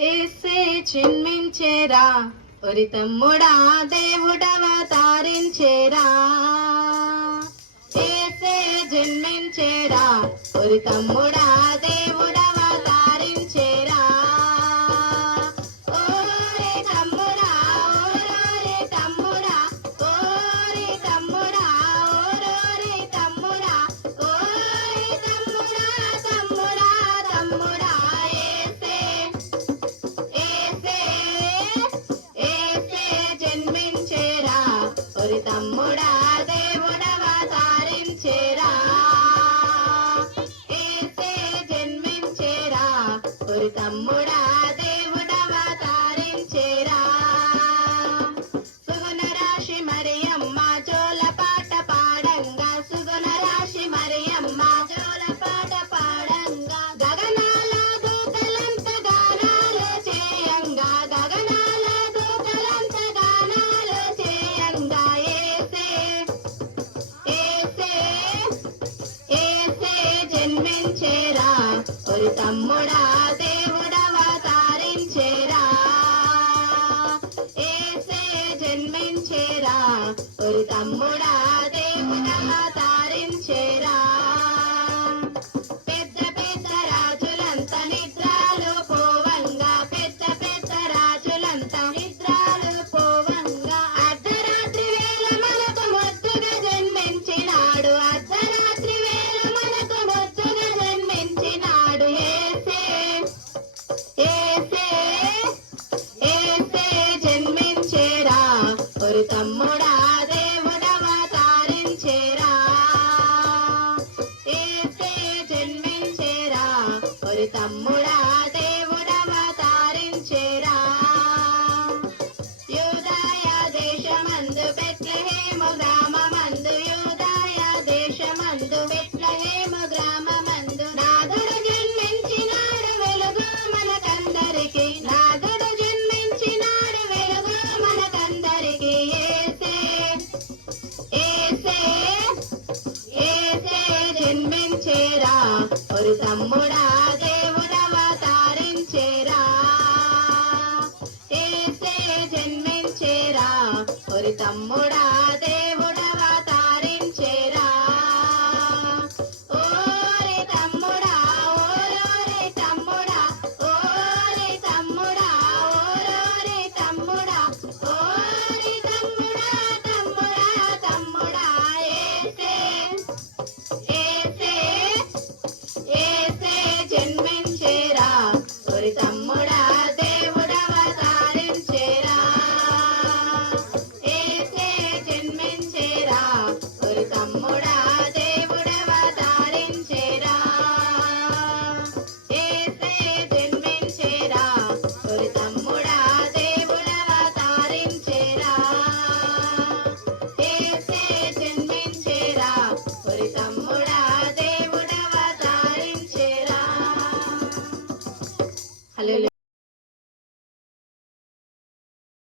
ఏసే చిన్మించేరా ఒరి తమ్ముడా దేవుడవతారించేరా ఏసే జన్మించేరా ఒరి తమ్ముడా దేవుడవతారించేరా ఒరి తమ్ముడా దేవుడవతారించేరా ఏసే జన్మించేరా ఒరి తమ్ముడా జన్మించేరా ఒరి తమ్ముడా దేవుడవతారించేరా ఏసే జన్మించేరా ఒరి తమ్ముడా దేవుడవతారించేరా పెద్ద పెద్ద రాజులంత నిద్రాలు పోవంగా పెద్ద పెద్ద రాజులంత ఒరి జన్మించేరా. ఒరి తమ్ముడా దేవుడవతారించేరా ఏసే జన్మించేరా. ఒరి తమ్ముడా